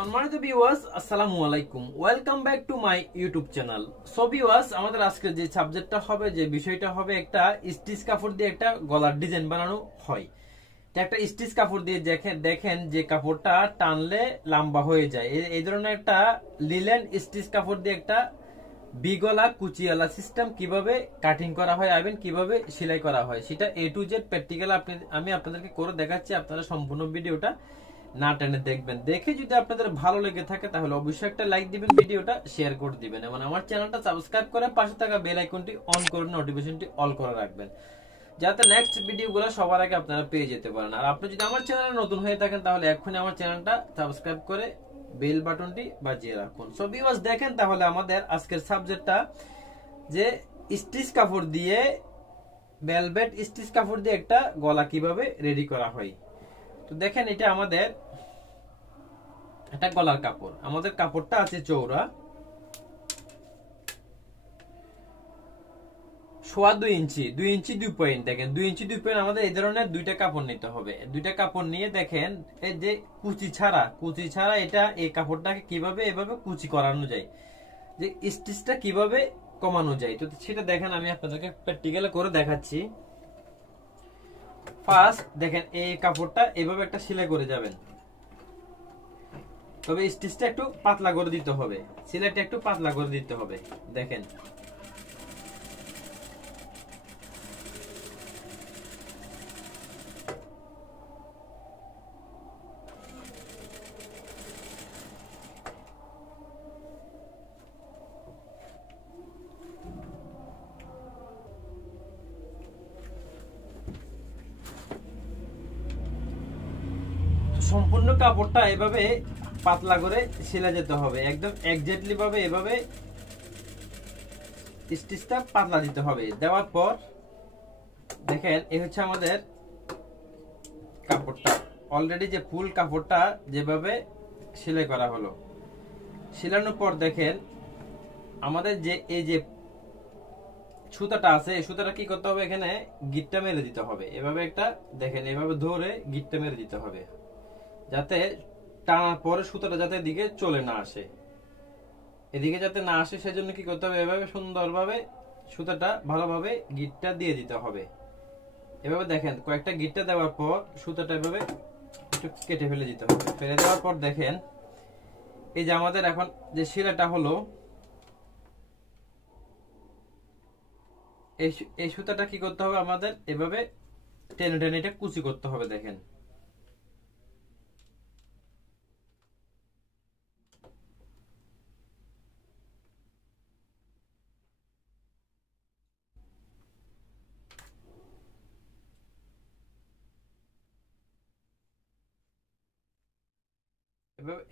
সম্মানিত ভিউয়ার্স, আসসালামু আলাইকুম। Welcome back to my YouTube channel. So viewers, আমাদের আজকে যে সাবজেক্টটা হবে, যে বিষয়টা হবে, একটা স্টিচ কাপড় দিয়ে একটা গলার ডিজাইন বানানো হয়। একটা স্টিচ কাপড় দিয়ে দেখেন যে কাপড়টা টানলে লম্বা হয়ে যায়। এই ধরনের একটা লিলেন স্টিচ কাপড় দিয়ে একটা বিগলা কুচিওয়ালা সিস্টেম কিভাবে কাটিং করা হয় এবং কিভাবে সেলাই করা হয়, সেটা এ টু জেড প্র্যাকটিক্যাল আমি আপনাদেরকে করে দেখাচ্ছি। আপনারা সম্পূর্ণ ভিডিওটা না টেনে দেখবেন। দেখে যদি আপনাদের ভালো লেগে থাকে তাহলে অবশ্যই একটা লাইক দিবেন, ভিডিওটা শেয়ার করে দিবেন এবং আমার চ্যানেলটা সাবস্ক্রাইব করে পাশে থাকা বেল আইকনটি অন করে নোটিফিকেশনটি অল করে রাখবেন, যাতে নেক্সট ভিডিওগুলো সবার আগে আপনারা পেয়ে যেতে পারেন। আর আপনি যদি আমার চ্যানেলে নতুন হয়ে থাকেন তাহলে এখনই আমার চ্যানেলটা সাবস্ক্রাইব করে বেল বাটনটি বাজিয়ে রাখুন। সো ভিউয়ার্স, দেখেন তাহলে আমাদের আজকের সাবজেক্টটা যে স্টিচ কাপড় দিয়ে, ভেলভেট স্টিচ কাপড় দিয়ে একটা গলা কিভাবে রেডি করা হয়। তো দেখেন, এটা আমাদের একটা গলার কাপড়। আমাদের কাপড়টা আছে চওড়া 2.5 ইঞ্চি, 2 ইঞ্চি 2 পয়েন্ট। দেখেন 2 ইঞ্চি 2 পয়েন্ট আমাদের এই ধরনের দুইটা কাপড় নিতে হবে। দুইটা কাপড় নিয়ে দেখেন এই যে কুচি ছাড়া এটা এই কাপড়টাকে কিভাবে এভাবে কুচি করানো যায়, যে স্টিচটা কিভাবে কমানো যায়, তো সেটা দেখেন আমি আপনাদেরকে প্র্যাকটিক্যালি করে দেখাচ্ছি। ফার্স্ট দেখেন, এই কাপড়টা এভাবে একটা সেলাই করে যাবেন, তবে স্টিচটা একটু পাতলা করে দিতে হবে, সেলাইটা একটু পাতলা করে দিতে হবে। দেখেন সম্পূর্ণ কাপড়টা এভাবে পাতলা করে সেলাই যেতে হবে, একদম এক্স্যাক্টলি ভাবে এভাবে স্টিচটা পাতলা দিতে হবে। দেওয়ার পর দেখেন এই হচ্ছে আমাদের কাপড়টা, অলরেডি যে ফুল কাপড়টা যেভাবে সেলাই করা হলো। সেলানোর পর দেখেন আমাদের যে এই যে সুতাটা আছে, এই সুতাটা কি করতে হবে, এখানে গিটটা মেরে দিতে হবে। এভাবে একটা দেখেন, এভাবে ধরে গিটটা মেরে দিতে হবে, যাতে টানার পরে সুতাটা যাতে এদিকে চলে না আসে, এদিকে যাতে না আসে সেজন্য কি করতে হবে, এভাবে সুন্দরভাবে সুতাটা ভালোভাবে গিটটা দিয়ে দিতে হবে। এভাবে দেখেন কয়েকটা গিটটা দেওয়ার পর সুতাটা এভাবে একটু কেটে ফেলে দিতে হবে। ফেলে দেওয়ার পর দেখেন এই যে আমাদের এখন যে সেলাইটা হলো, এই সুতাটা কি করতে হবে, আমাদের এভাবে টেনে টেনে এটা কুচি করতে হবে। দেখেন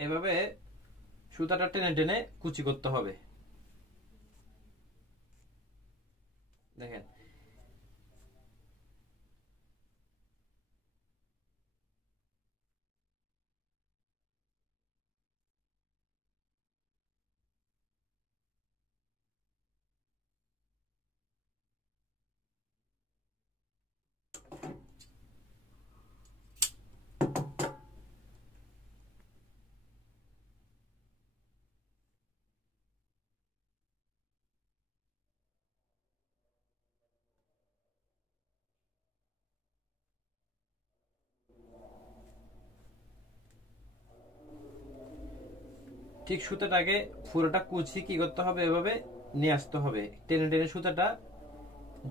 এভাবে সুতাটা টেনে টেনে কুচি করতে হবে। দেখেন ঠিক সুতাটাকে পুরোটা কুচি কি করতে হবে, এভাবে নিয়ে আসতে হবে, টেনে টেনে সুতাটা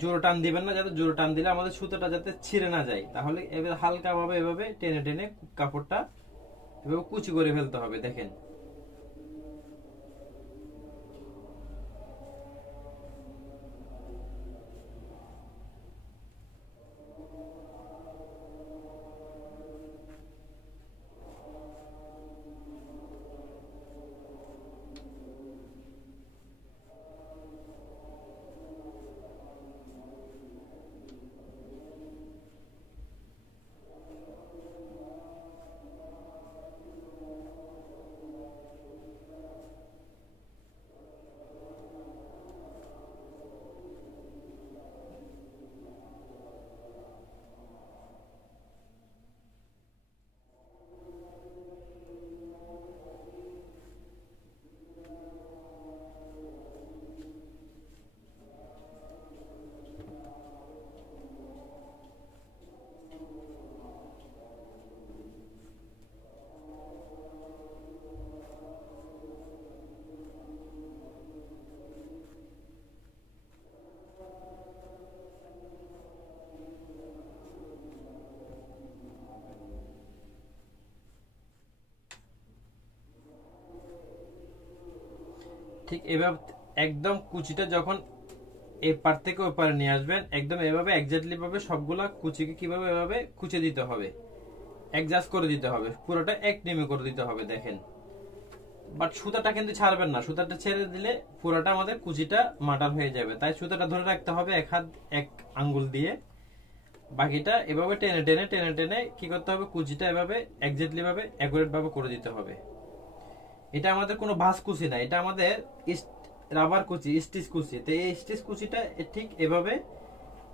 জোরে টান দিবেন না, যাতে জোরে টান দিলে আমাদের সুতাটা যাতে ছিঁড়ে না যায়। তাহলে এবার হালকা ভাবে এভাবে টেনে টেনে কাপড়টা এভাবে কুচি করে ফেলতে হবে। দেখেন ঠিক এভাবে একদম কুচিটা যখন এই পার থেকে ওই পারে নিয়ে আসবেন, একদম এভাবে এক্স্যাক্টলি ভাবে সবগুলা কুচিকে কিভাবে এভাবে কুচে দিতে হবে, অ্যাডজাস্ট করে দিতে হবে, পুরোটা এক নেমে করে দিতে হবে। দেখেন, বাট সুতাটা কিন্তু ছাড়বেন না, সুতাটা ছেড়ে দিলে পুরোটা আমাদের কুচিটা মাটার হয়ে যাবে। তাই সুতাটা ধরে রাখতে হবে এক হাত এক আঙ্গুল দিয়ে, বাকিটা এভাবে টেনে টেনে টেনে টেনে কি করতে হবে, কুচিটা এভাবে এক্স্যাক্টলি ভাবে অ্যাকুরেট ভাবে করে দিতে হবে। এটা আমাদের কোনো ভাঁজ কুচি না, এটা আমাদের রাবার কুচি, স্টিচ কুচি। তো এই স্টিচ কুচিটা ঠিক এভাবে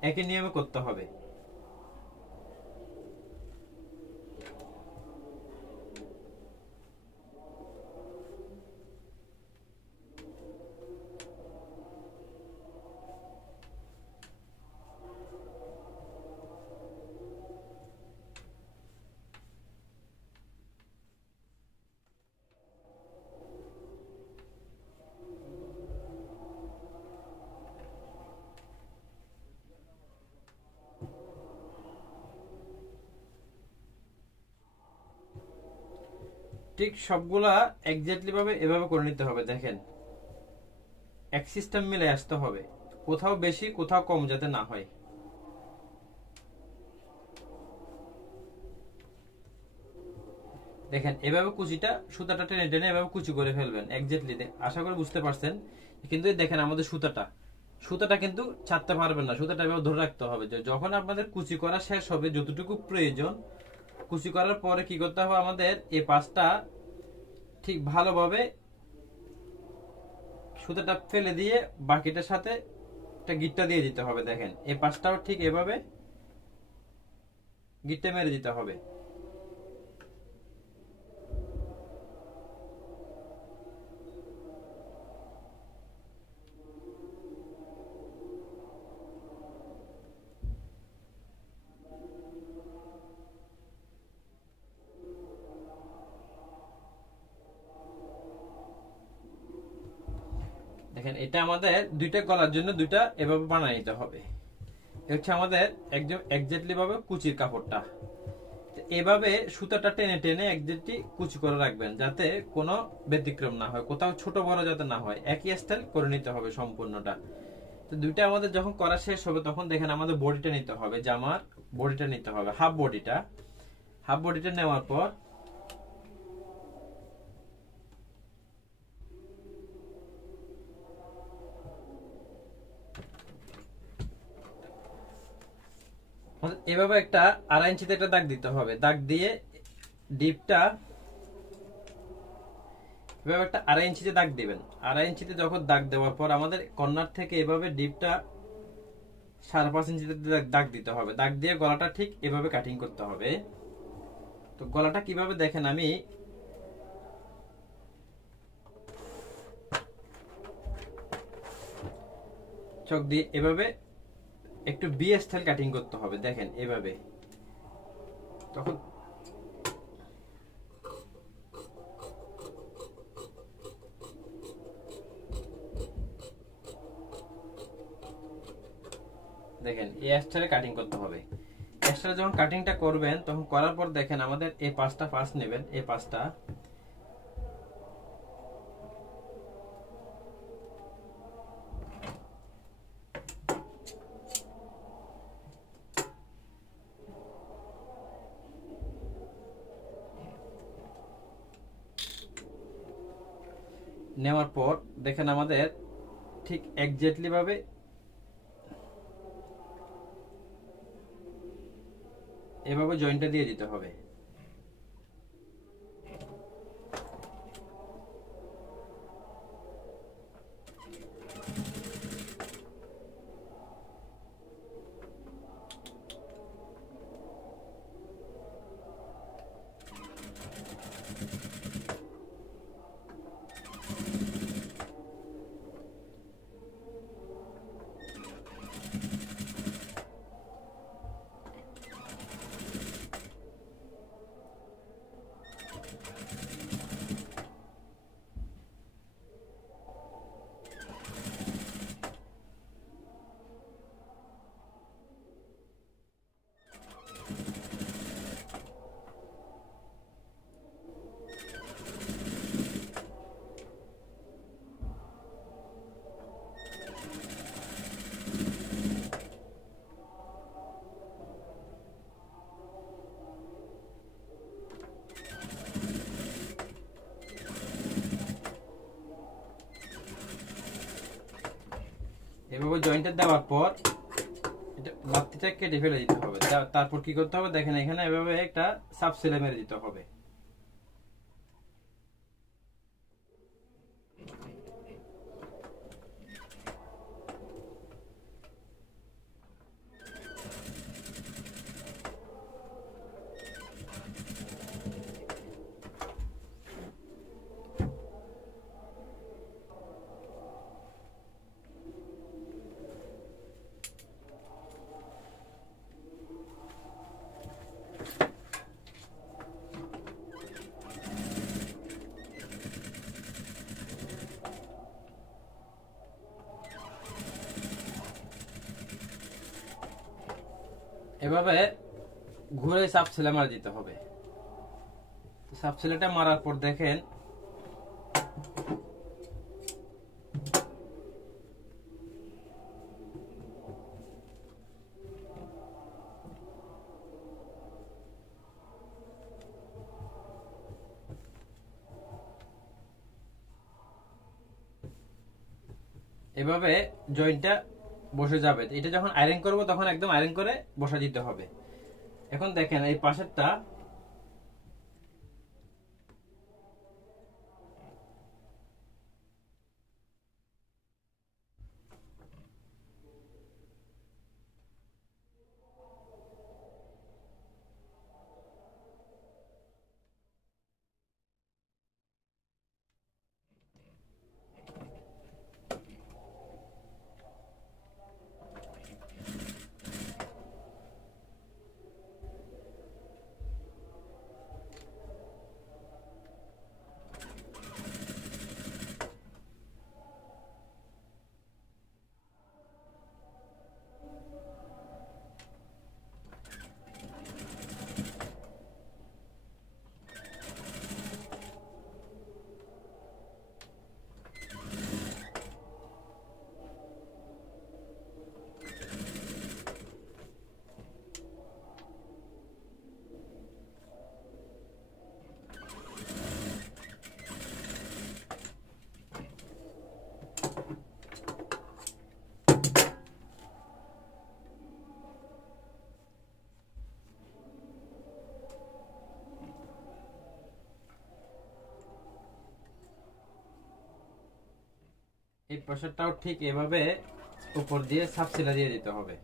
একই নিয়মে করতে হবে। ঠিক সবগুলা এক্স্যাক্টলি ভাবে এভাবে করে নিতে হবে। দেখেন, এক সিস্টেম মিলে আসতে হবে, কোথাও বেশি কোথাও কম যাতে না হয়। দেখেন, এভাবে কুচিটা সুতাটা টেনে টেনে এভাবে কুচি করে ফেলবেন এক্স্যাক্টলি। আশা করি বুঝতে পারছেন। কিন্তু দেখেন আমাদের সুতাটা কিন্তু ছাড়তে পারবেন না, সুতাটা এভাবে ধরে রাখতে হবে। যখন আপনাদের কুচি করা শেষ হবে, যতটুকু প্রয়োজন কুচি করার পরে কি করতে হবে, আমাদের এই পাশটা ঠিক ভালোভাবে সুতাটা ফেলে দিয়ে বাকিটার সাথে একটা গিটটা দিয়ে দিতে হবে। দেখেন, এই পাশটাও ঠিক এভাবে গিটটা মেরে দিতে হবে। দেখেন, এটা আমাদের দুইটা গলার জন্য দুইটা এভাবে বানিয়ে নিতে হবে। হচ্ছে আমাদের একদম এক্স্যাক্টলি ভাবে কুচির কাপড়টা এভাবে সুতাটা টেনে টেনে এক্স্যাক্টলি কুচি করে রাখবেন, যাতে কোনো ব্যতিক্রম না হয়, কোথাও ছোট বড় যাতে না হয়, একই স্টাইল করে নিতে হবে সম্পূর্ণটা। তো দুইটা আমাদের যখন করা শেষ হবে, তখন দেখেন আমাদের বডিটা নিতে হবে, জামার বডিটা নিতে হবে, হাফ বডিটা নেওয়ার পর এভাবে একটা 2.5 ইঞ্চিতে একটা দাগ দিতে হবে। দাগ দিয়ে ডিপটা এভাবে একটা 2.5 ইঞ্চিতে দাগ দিবেন। 2.5 ইঞ্চিতে যখন দাগ দেওয়ার পর আমাদের কর্নার থেকে এভাবে ডিপটা 5.5 ইঞ্চিতে দাগ দিতে হবে। দাগ দিয়ে গলাটা ঠিক এভাবে কাটিং করতে হবে। তো গলাটা কিভাবে দেখেন, আমি চক দিয়ে এভাবে একটু বি স্টাইল কাটিং করতে হবে। দেখেন এভাবে, তখন দেখেন এই স্টাইলে কাটিং করতে হবে। স্টাইলে যখন কাটিংটা করবেন, তখন করার পর দেখেন আমাদের এই পাঁচটা পাশ নেবেন, এই পাঁচটা নেওয়ার পর দেখেন আমাদের ঠিক এক্স্যাক্টলি ভাবে এভাবে জয়েন্টটা দিয়ে দিতে হবে। এভাবে জয়েন্টটা দেওয়ার পর এটা লাত্তিটা কেটে ফেলে দিতে হবে। তারপর কি করতে হবে দেখেন, এখানে এভাবে একটা সাব সেলাই মেরে দিতে হবে। এভাবে ঘুরে সাব সেলাই মারা দিতে হবে। সাব সেলাইটা মারার পর দেখেন এভাবে জয়েন্টটা বসে যাবে। এটা যখন আয়রন করব তখন একদম আয়রন করে বসা দিতে হবে। এখন দেখেন এই পাশেরটা এই পাশেরটাও ঠিক এভাবে উপর দিয়ে সাব সেলাই দিয়ে দিতে হবে।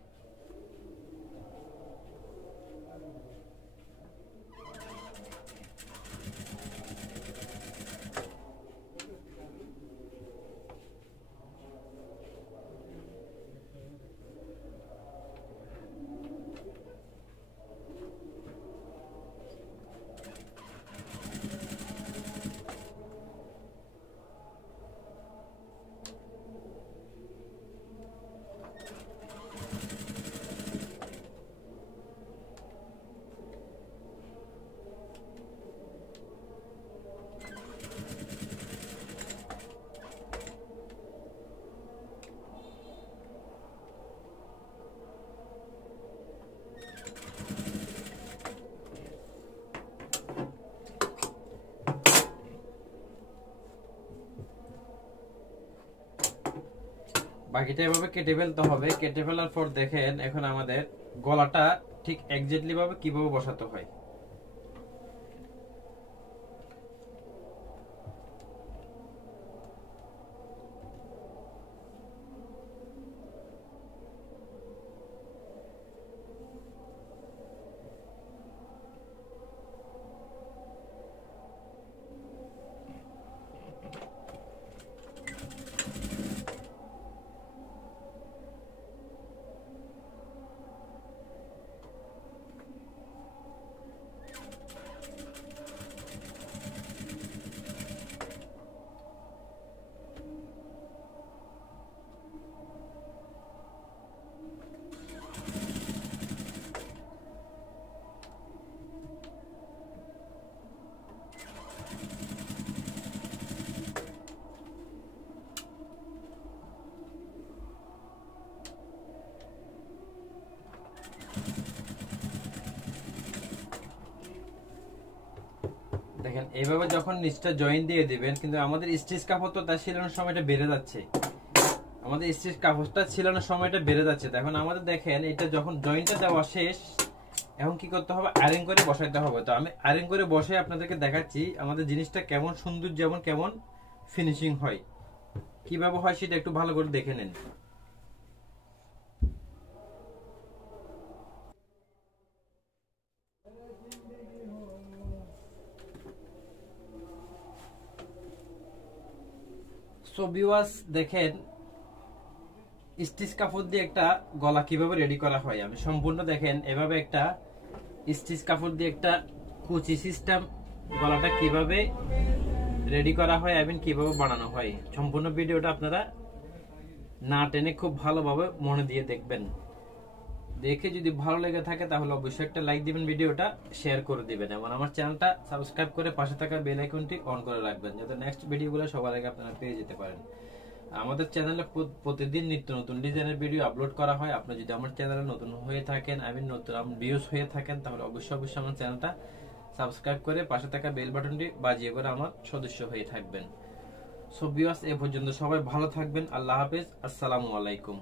বাকিটা এভাবে কেটে ফেলতে হবে। কেটে ফেলার পর দেখেন এখন আমাদের গলাটা ঠিক এক্স্যাক্টলি ভাবে কিভাবে বসাতে হয়। দেখেন এইভাবে যখন নিচটা জয়েন দিয়ে দিবেন, কিন্তু আমাদের স্টিচ কাপড় তো তার সেলানোর সময়টা বেড়ে যাচ্ছে, আমাদের স্টিচ কাপড়টা ছিলানোর সময়টা বেড়ে যাচ্ছে। এখন আমাদের দেখেন এটা যখন জয়েন্টটা দেওয়া শেষ, এখন কি করতে হবে, আয়রন করে বসাইতে হবে। তো আমি আয়রন করে বসে আপনাদেরকে দেখাচ্ছি আমাদের জিনিসটা কেমন সুন্দর, যেমন কেমন ফিনিশিং হয়, কিভাবে হয় সেটা একটু ভালো করে দেখে নেন। সো ভিউয়ার্স দেখেন স্টিচ কাপড় দিয়ে একটা গলা কিভাবে রেডি করা হয়। আমি সম্পূর্ণ দেখেন এভাবে একটা স্টিচ কাপড় দিয়ে একটা কুচি সিস্টেম গলাটা কিভাবে রেডি করা হয় এবং কিভাবে বানানো হয়, সম্পূর্ণ ভিডিওটা আপনারা না টেনে খুব ভালোভাবে মনে দিয়ে দেখবেন। দেখে যদি ভালো লেগে থাকে তাহলে অবশ্যই একটা লাইক দিবেন, ভিডিওটা শেয়ার করে দিবেন এবং আমার চ্যানেলটা সাবস্ক্রাইব করে পাশে থাকা বেল আইকনটি অন করে রাখবেন, যাতে নেক্সট ভিডিওগুলো সবার আগে আপনারা পেয়ে যেতে পারেন। আমাদের চ্যানেলে প্রতিদিন নিত্য নতুন ডিজাইনের ভিডিও আপলোড করা হয়। আপনি যদি আমার চ্যানেলে নতুন হয়ে থাকেন, নতুন ভিউজ হয়ে থাকেন, তাহলে অবশ্যই আমার চ্যানেলটা সাবস্ক্রাইব করে পাশে থাকা বেল বাটনটি বাজিয়ে করে আমার সদস্য হয়ে থাকবেন। সো ভিউয়ার্স, এ পর্যন্ত সবাই ভালো থাকবেন। আল্লাহ হাফেজ, আসসালামু আলাইকুম।